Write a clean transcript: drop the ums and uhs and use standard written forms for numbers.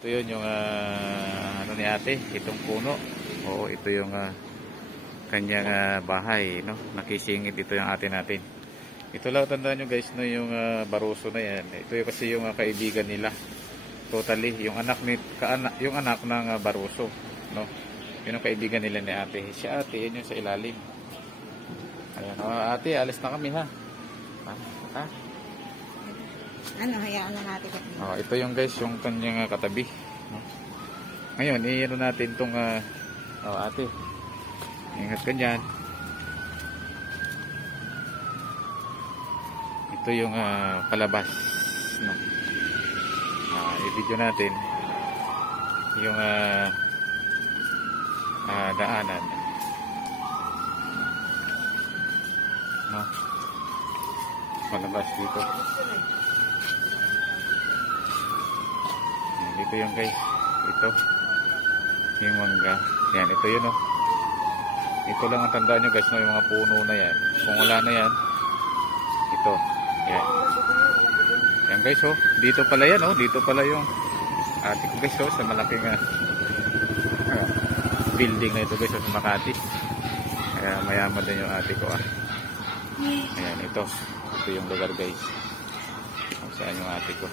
Ito yun yung ano ni ate, itong puno. Oo, ito yung kanyang bahay, no? Nakisingit ito yung ate natin. Ito lang, tandaan nyo guys, no, yung baruso na yan. Ito yung kasi yung kaibigan nila. Totally, yung anak ng baruso, no? Yun ang kaibigan nila ni ate. Si ate, yun yung sa ilalim. Ayan, ate, alis na kami ha. Ha? Ano, hayaan na natin. Ito yung guys, yung kanyang katabi. No? Ngayon, i-ano natin itong ate. Ingat ka dyan. Ito yung palabas. No? I-video natin yung daanan. No? Palabas dito. Ito yung guys, ito yung mangga, yan, ito yun oh. Ito lang ang tandaan nyo guys, no, yung mga puno na yan. Kung wala na yan, ito, yan, yan guys oh, dito pala yan oh, dito pala yung ate ko guys oh, sa malaking building na ito guys oh, sa Makati. Kaya mayaman din yung ate ko ayan, ito yung lugar guys kung saan yung ate ko.